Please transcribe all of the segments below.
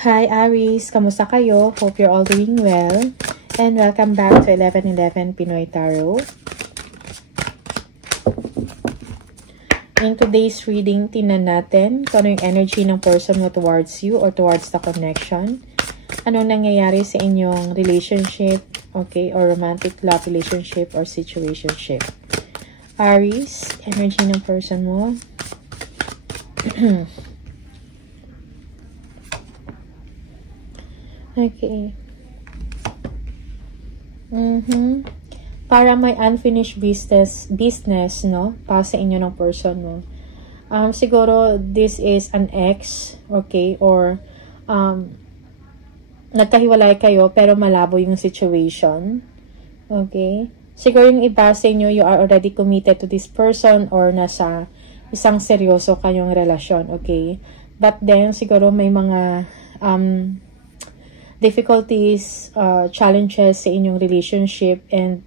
Hi Aries, kamusta kayo? Hope you're all doing well. And welcome back to 1111 Pinoy Tarot. In today's reading, tingnan natin kung ano yung energy ng person mo towards you or towards the connection. Anong nangyayari sa inyong relationship, okay, or romantic love relationship or situationship. Aries, energy ng person mo. Okay. Para may unfinished business, no? Para sa inyo ng person mo. Siguro, this is an ex, okay? Or, nagkahiwalay kayo, pero malabo yung situation. Okay? Siguro yung iba sa inyo, you are already committed to this person or nasa isang seryoso kayong relasyon, okay? But then, siguro may mga, difficulties, challenges sa inyong relationship, and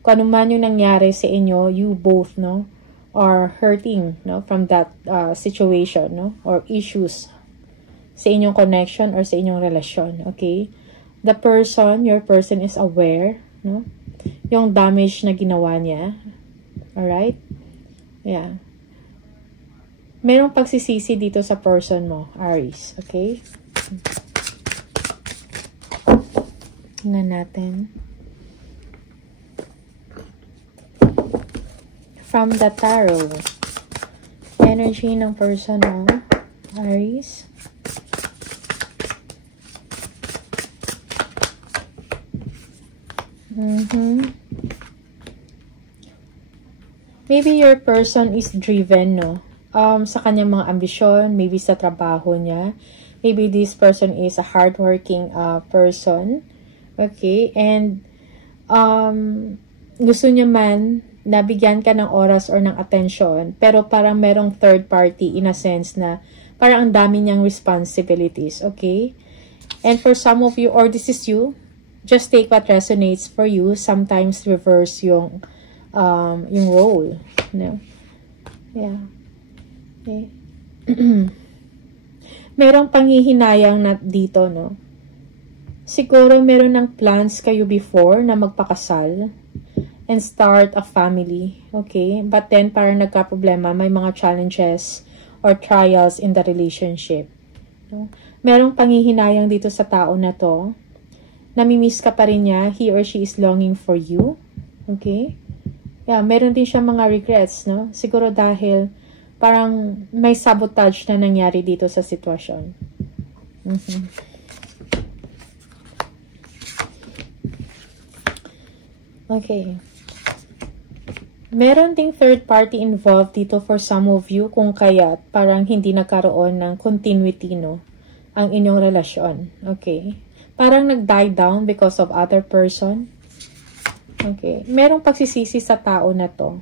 kung ano man yung nangyari sa inyo, you both, no, are hurting, no, from that situation, no, or issues sa inyong connection or sa inyong relasyon, okay? The person, your person is aware, no, yung damage na ginawa niya, alright? Yeah. Merong pagsisisi dito sa person mo, Aries, okay? Tingnan natin. From the tarot, energy ng person mo, Aries. Maybe your person is driven, no? Sa kanyang mga ambisyon, maybe sa trabaho niya. Maybe this person is a hardworking person. Okay, and gusto niya man nabigyan ka ng oras or ng attention, pero parang merong third party in a sense na parang ang dami niyang responsibilities, okay? And for some of you, or this is you, just take what resonates for you. Sometimes reverse yung role, no? Yeah. Okay. Merong panghihinayang na dito, no? Siguro meron ng plans kayo before na magpakasal and start a family, okay? But then parang nagka-problema, may mga challenges or trials in the relationship. No? Merong panghihinayang dito sa tao na to. Namimiss ka pa rin niya, he or she is longing for you, okay? Yeah, meron din siya mga regrets, no? Siguro dahil parang may sabotage na nangyari dito sa sitwasyon. Okay. Meron ding third party involved dito for some of you kung kaya't parang hindi nagkaroon ng continuity, no? Ang inyong relasyon. Okay. Parang nag-die down because of other person. Okay. Merong pagsisisi sa tao na to.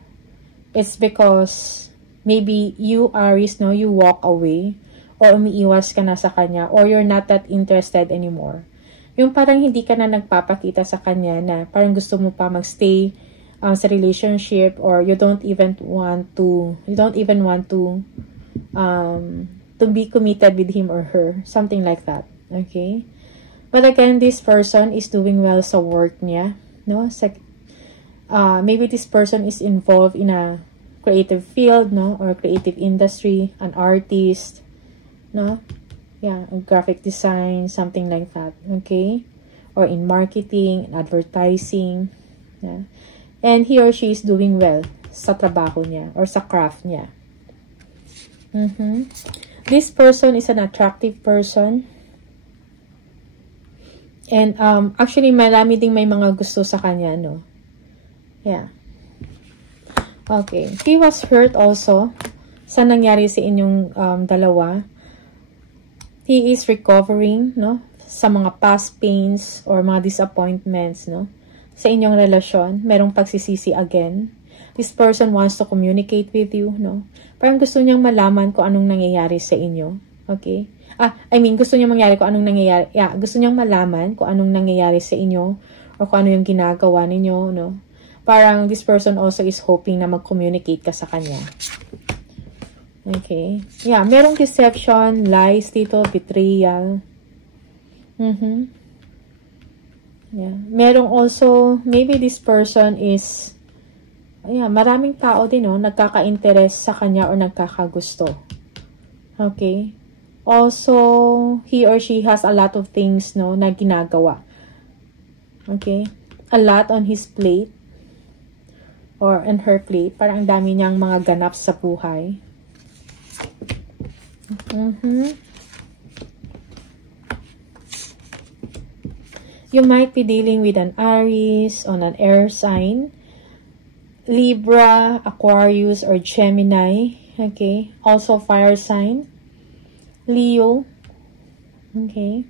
It's because maybe you, Aries, no? You walk away or umiiwas ka na sa kanya or you're not that interested anymore. Yung parang hindi ka na nagpapakita sa kanya na parang gusto mo pa magstay sa relationship or you don't even want to be committed with him or her, something like that, okay? But again, this person is doing well sa work niya, no? Maybe this person is involved in a creative field, no, or creative industry, an artist, no? Yeah, graphic design, something like that, okay? Or in marketing, advertising, yeah. And he or she is doing well sa trabaho niya or sa craft niya. This person is an attractive person. And actually, marami ding may mga gusto sa kanya, no? Yeah. Okay. He was hurt also sa nangyari sa inyong dalawa. He is recovering, no? Sa mga past pains or mga disappointments, no? Sa inyong relasyon, merong pagsisisi again. This person wants to communicate with you, no? Parang gusto niyang malaman kung anong nangyayari sa inyo. Okay? Gusto niyang mangyari kung anong nangyayari. Yeah, gusto niyang malaman kung anong nangyayari sa inyo or kung ano yung ginagawa ninyo, no? Parang this person also is hoping na mag-communicate ka sa kanya. Okay. Yeah, merong deception, lies dito, betrayal. Yeah. Merong also, maybe this person is, maraming tao din, no, nagkaka-interest sa kanya or nagkakagusto. Okay? Also, he or she has a lot of things, no, na ginagawa. Okay? A lot on his plate or on her plate. Parang ang dami niyang mga ganap sa buhay. You might be dealing with an Aries on an air sign, Libra, Aquarius, or Gemini. Okay. Also fire sign, Leo. Okay.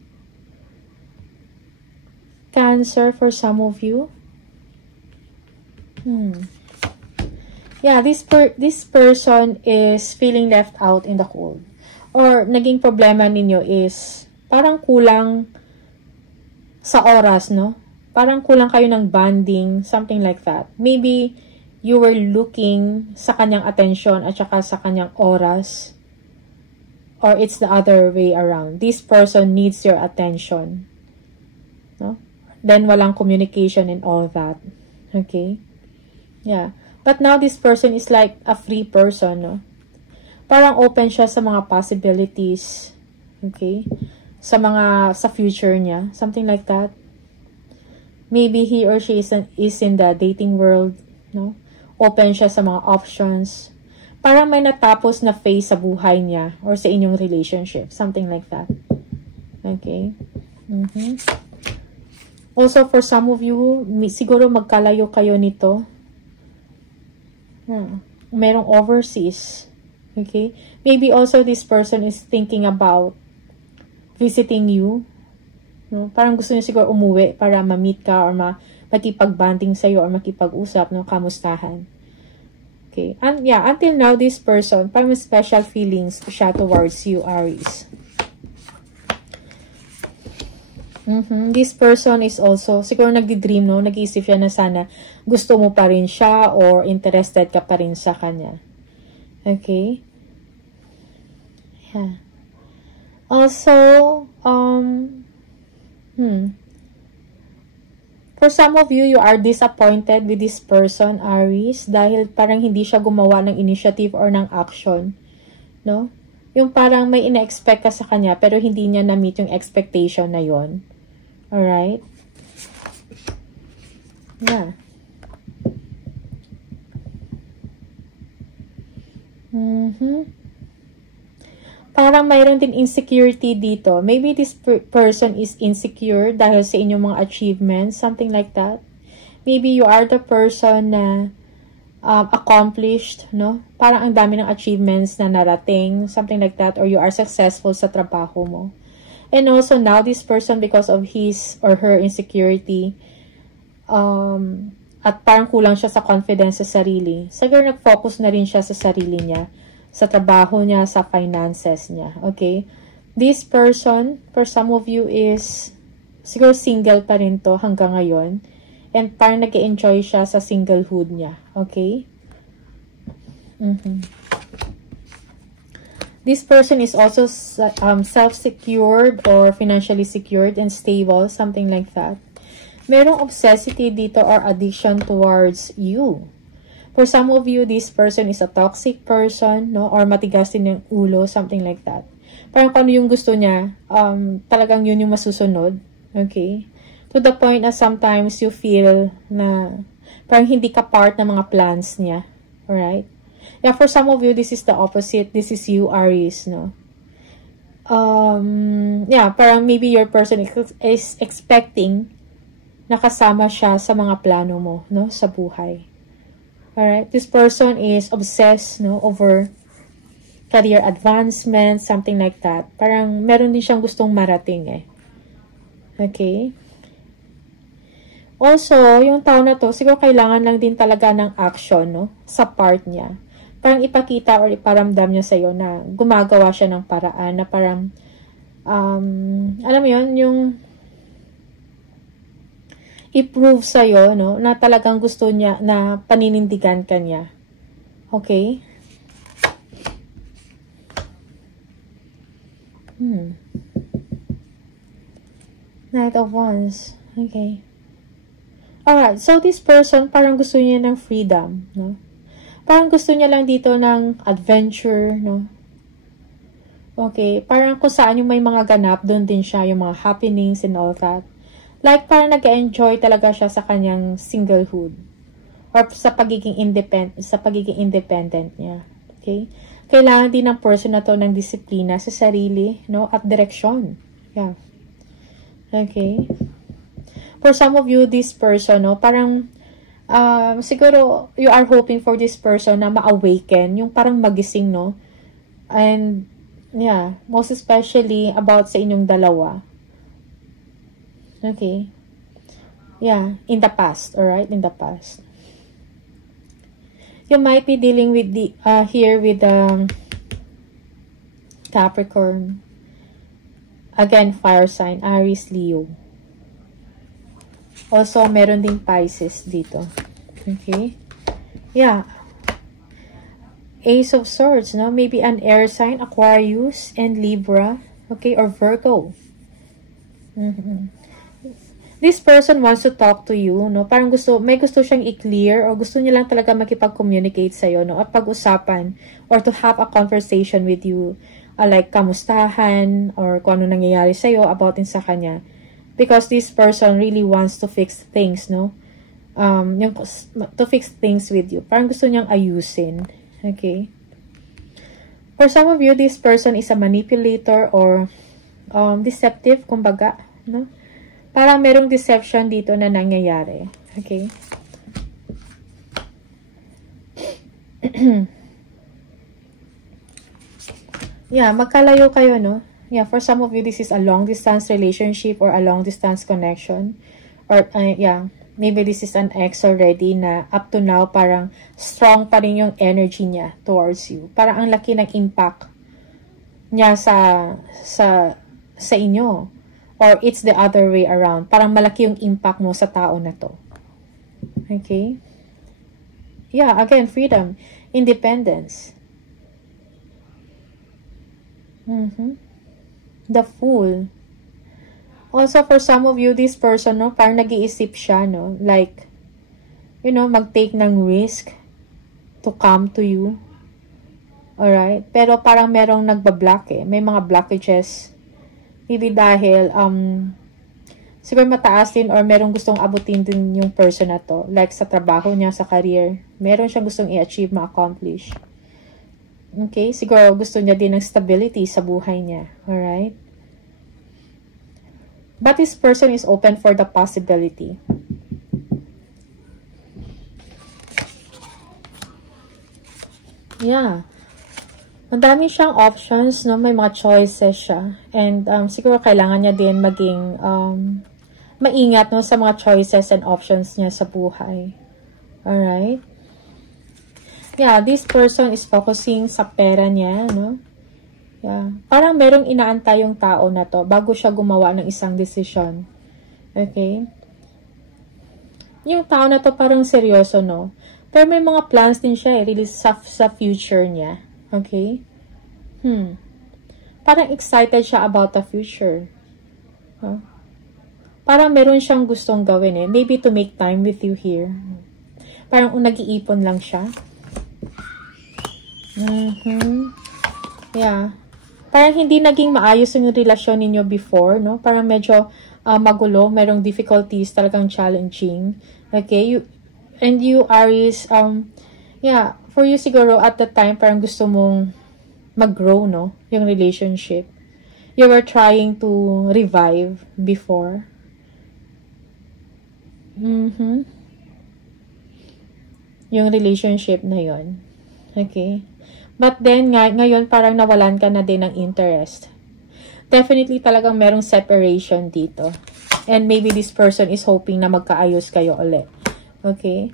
Cancer for some of you. Yeah, this person is feeling left out in the cold. Or naging problema ninyo is parang kulang sa oras, no? Parang kulang kayo ng bonding, something like that. Maybe you were looking sa kanyang attention at saka sa kanyang oras. Or it's the other way around. This person needs your attention. No? Then walang communication and all that. Okay? Yeah. But now this person is like a free person, no? Parang open siya sa mga possibilities. Okay? Sa future niya. Something like that. Maybe he or she is in the dating world, no? Open siya sa mga options. Parang may natapos na phase sa buhay niya or sa inyong relationship. Something like that. Okay? Also, for some of you, siguro magkalayo kayo nito. Merong overseas. Okay? Maybe also this person is thinking about visiting you. No? Parang gusto niyo siguro umuwi para ma-meet ka or makipag-bonding sa'yo or makipag-usap, no? Kamustahan. Okay. And yeah, until now, this person, parang special feelings siya towards you, Aries. This person is also, siguro nagdi-dream, no? Nag-iisip siya na sana gusto mo pa rin siya or interested ka pa rin sa kanya. Okay? Yeah. Also, for some of you, you are disappointed with this person, Aries, dahil parang hindi siya gumawa ng initiative or ng action, no? Yung parang may ina-expect ka sa kanya, pero hindi niya na-meet yung expectation na yon. Alright? Yeah. Parang mayroon din insecurity dito. Maybe this person is insecure dahil sa inyong mga achievements, something like that. Maybe you are the person na accomplished, no? Parang ang dami ng achievements na narating, something like that, or you are successful sa trabaho mo. And also now this person, because of his or her insecurity, at parang kulang siya sa confidence sa sarili, siguro nag-focus na rin siya sa sarili niya, sa trabaho niya, sa finances niya. Okay? This person, for some of you, is siguro single pa rin to hanggang ngayon. And parang nag-enjoy siya sa singlehood niya. Okay? This person is also self-secured or financially secured and stable, something like that. Merong obsessity dito or addiction towards you. For some of you, this person is a toxic person, no? Or matigas din yung ulo, something like that. Parang kung ano yung gusto niya, talagang yun yung masusunod. Okay? To the point na sometimes you feel na parang hindi ka part ng mga plans niya. Alright? Yeah, for some of you, this is the opposite. This is you, Aries, no? Yeah, parang maybe your person is expecting na kasama siya sa mga plano mo, no? Sa buhay. Alright? This person is obsessed, no? Over career advancement, something like that. Parang meron din siyang gustong marating, eh. Okay? Also, yung tao na to, siguro kailangan lang din talaga ng action, no? Sa part niya. Parang ipakita or iparamdam niya sa'yo na gumagawa siya ng paraan na parang, alam mo yun, yung i-prove sa'yo, no? Na talagang gusto niya na paninindigan ka niya. Okay? Knight of Wands. Okay. Alright, so this person, parang gusto niya ng freedom, no? Parang gusto niya lang dito ng adventure, no? Okay, parang kung saan yung may mga ganap, doon din siya, yung mga happenings and all that. Like, parang nag-enjoy talaga siya sa kanyang singlehood. Or sa pagiging independent niya. Okay? Kailangan din ng person na to ng disiplina sa sarili, no? At direksyon. Yeah. Okay? For some of you, this person, no? Parang, siguro, you are hoping for this person na ma-awaken. Yung parang magising, no? And, yeah. Most especially about sa inyong dalawa. Okay? Yeah. In the past. Alright? In the past. You might be dealing with the here with Capricorn. Again, fire sign, Aries, Leo. Also, meron ding Pisces dito. Okay? Yeah. Ace of Swords, no? Maybe an air sign, Aquarius and Libra. Okay? Or Virgo. This person wants to talk to you, no? Parang may gusto siyang i-clear or gusto niya lang talaga makipag-communicate sa'yo, no? At pag-usapan or to have a conversation with you, like kamustahan or kung ano nangyayari sa'yo about din sa kanya. Because this person really wants to fix things, no? To fix things with you. Parang gusto niyang ayusin. Okay? For some of you, this person is a manipulator or deceptive, kumbaga, no? Parang merong deception dito na nangyayari. Okay? Yeah, magkalayo kayo, no? Yeah, for some of you, this is a long-distance relationship or a long-distance connection. Or, yeah, maybe this is an ex already na up to now, parang strong pa rin yung energy niya towards you. Parang ang laki ng impact niya sa inyo. Or it's the other way around. Parang malaki yung impact mo sa tao na to. Okay? Yeah, again, freedom. Independence. The Fool. Also, for some of you, this person, no, parang nag-iisip siya, no? Like, you know, mag-take ng risk to come to you. Alright? Pero parang merong nagbablock eh. May mga blockages. Maybe dahil, siguro mataas din or merong gustong abutin din yung person na to. Like sa trabaho niya, sa career. Meron siyang gustong i-achieve, ma-accomplish. Okay? Siguro gusto niya din ng stability sa buhay niya. Alright? But this person is open for the possibility. Yeah. Madami siyang options, no? May mga choices siya. And siguro kailangan niya din maging maingat, no, sa mga choices and options niya sa buhay. Alright? Yeah, this person is focusing sa pera niya, no? Yeah. Parang merong inaantay yung tao na to bago siya gumawa ng isang desisyon. Okay? Yung tao na to parang seryoso, no? Pero may mga plans din siya, really sa future niya. Okay? Parang excited siya about the future. Huh? Parang meron siyang gustong gawin eh. Maybe to make time with you here. Parang nag-iipon lang siya. Yeah. Parang hindi naging maayos yung relasyon ninyo before, no? Parang medyo magulo, merong difficulties, talagang challenging. Okay? You Aries, yeah, for you siguro at the time, parang gusto mong mag-grow, no? Yung relationship. You were trying to revive before. Yung relationship na yon. Okay? But then, ngayon parang nawalan ka na din ng interest. Definitely talagang merong separation dito. And maybe this person is hoping na magkaayos kayo ulit. Okay?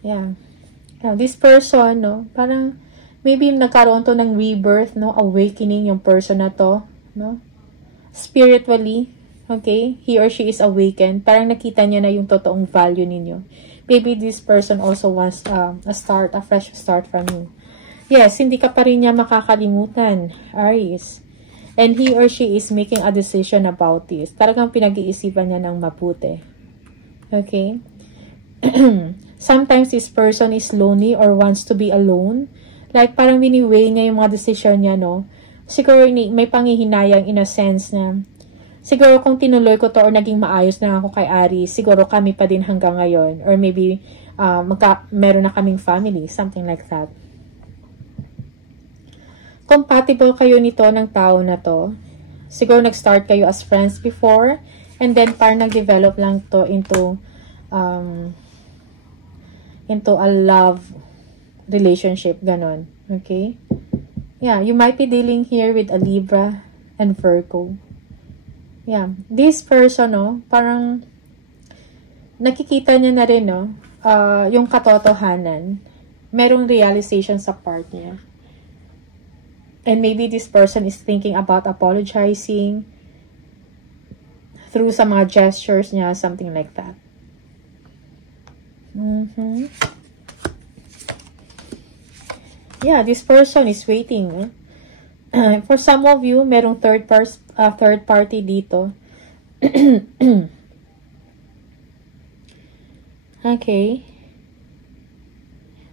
Yeah. Now, this person, no? Parang maybe nagkaroon to ng rebirth, no? Awakening yung person na to, no? Spiritually, okay? He or she is awakened. Parang nakita niya na yung totoong value ninyo. Maybe this person also wants a fresh start from you. Yes, hindi ka pa rin niya makakalimutan, Aries. And he or she is making a decision about this. Talagang pinag-iisipan niya ng mabuti. Okay? Sometimes this person is lonely or wants to be alone. Like, parang biniweigh niya yung mga decision niya, no? Siguro may pangihinayang in a sense na siguro kung tinuloy ko to or naging maayos na ako kay Ari, siguro kami pa din hanggang ngayon. Or maybe, meron na kaming family. Something like that. Compatible kayo nito ng tao na to. Siguro nag-start kayo as friends before. And then, parang nag-develop lang to into a love relationship. Ganon. Okay? Yeah, you might be dealing here with a Libra and Virgo. Yeah, this person, no, parang nakikita niya na rin, no, yung katotohanan. Merong realization sa part niya. And maybe this person is thinking about apologizing through sa mga gestures niya, something like that. Yeah, this person is waiting. For some of you, merong third party dito. Okay.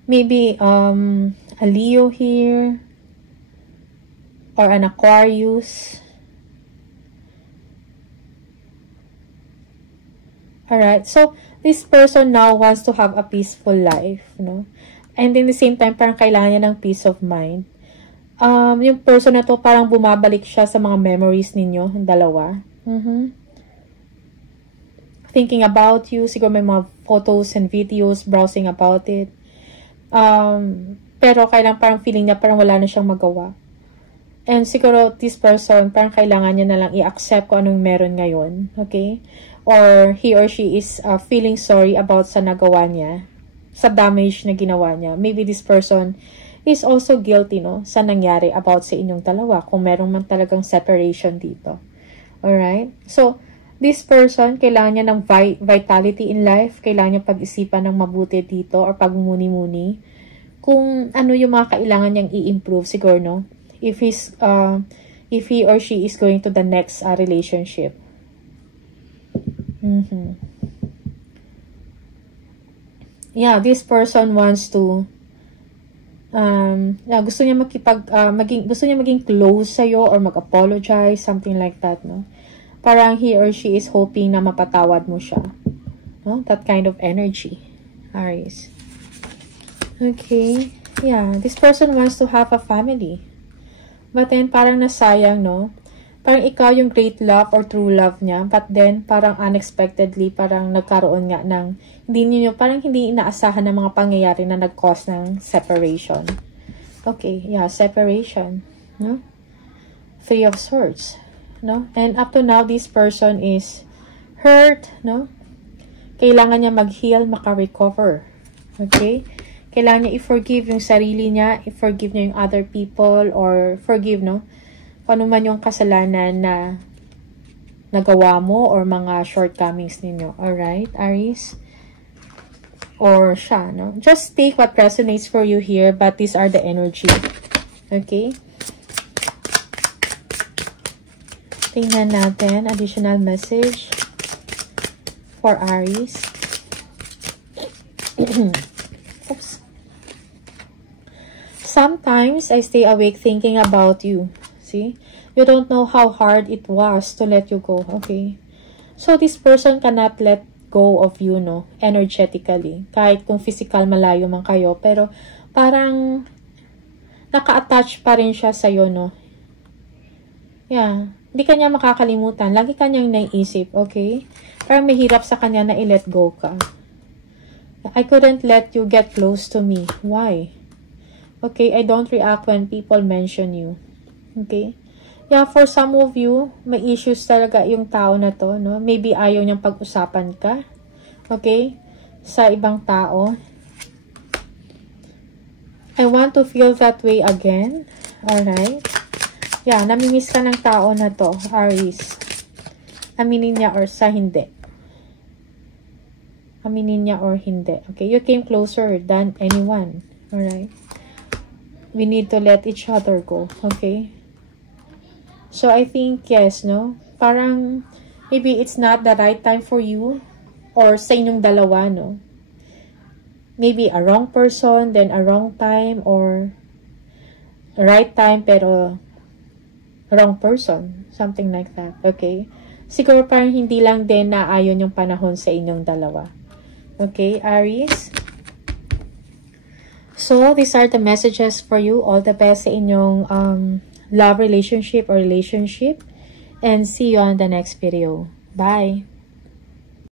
Maybe a Leo here. Or an Aquarius. Alright, so this person now wants to have a peaceful life, no? And in the same time, parang kailangan niya ng peace of mind. Yung person na to, parang bumabalik siya sa mga memories ninyo, yung dalawa. Thinking about you, siguro may mga photos and videos, browsing about it. Pero kailangan parang feeling niya, parang wala na siyang magawa. And siguro, this person, parang kailangan niya na lang i-accept kung anong meron ngayon. Okay? Or he or she is feeling sorry about sa nagawa niya. Sa damage na ginawa niya. Maybe this person is also guilty, no? Sa nangyari about sa inyong dalawa. Kung meron man talagang separation dito. Alright? So, this person, kailangan niya ng vitality in life. Kailangan niya pag-isipan ng mabuti dito or pagmumuni-muni. Kung ano yung mga kailangan niyang i-improve, siguro, no? If he or she is going to the next relationship. Yeah, this person wants to gusto niya gusto niya maging close sa iyo or mag-apologize, something like that, no? Parang he or she is hoping na mapatawad mo siya. No? That kind of energy. Aries. Okay. Yeah, this person wants to have a family. But then, parang nasayang, no? Parang ikaw yung great love or true love niya. But then, parang unexpectedly, parang nagkaroon nga ng, parang hindi inaasahan ng mga pangyayari na nag-cause ng separation. Okay, yeah, separation. No? Three of Swords. No? And up to now, this person is hurt, no? Kailangan niya mag-heal, maka-recover. Okay? Kailangan niya i-forgive yung sarili niya, i-forgive niya yung other people, or forgive, no? Kung ano man yung kasalanan na nagawa mo or mga shortcomings ninyo. Alright, Aries? Or siya, no? Just take what resonates for you here, but these are the energy. Okay? Tingnan natin, additional message for Aries. Oops. Sometimes, I stay awake thinking about you. See? You don't know how hard it was to let you go. Okay? So, this person cannot let go of you, no? Energetically. Kahit kung physical malayo man kayo. Pero, parang naka-attach pa rin siya sa'yo, no? Yeah. Hindi kanya makakalimutan. Lagi kanyang naiisip. Okay? Parang mahirap sa kanya na i-let go ka. I couldn't let you get close to me. Why? Okay, I don't react when people mention you. Okay? Yeah, for some of you, may issues talaga yung tao na to, no? Maybe ayaw niyang pag-usapan ka. Okay? Sa ibang tao. I want to feel that way again. Alright? Yeah, namimiss ka ng tao na to, Aries. Aminin niya or sa hindi. Aminin niya or hindi. Okay, you came closer than anyone. Alright? We need to let each other go. Okay? So, I think, yes, no? Parang, maybe it's not the right time for you or sa inyong dalawa, no? Maybe a wrong person, then a wrong time, or right time pero wrong person. Something like that, okay? Siguro parang hindi lang din naayon yung panahon sa inyong dalawa. Okay, Aries? So, these are the messages for you. All the best sa inyong love relationship or relationship. And see you on the next video. Bye!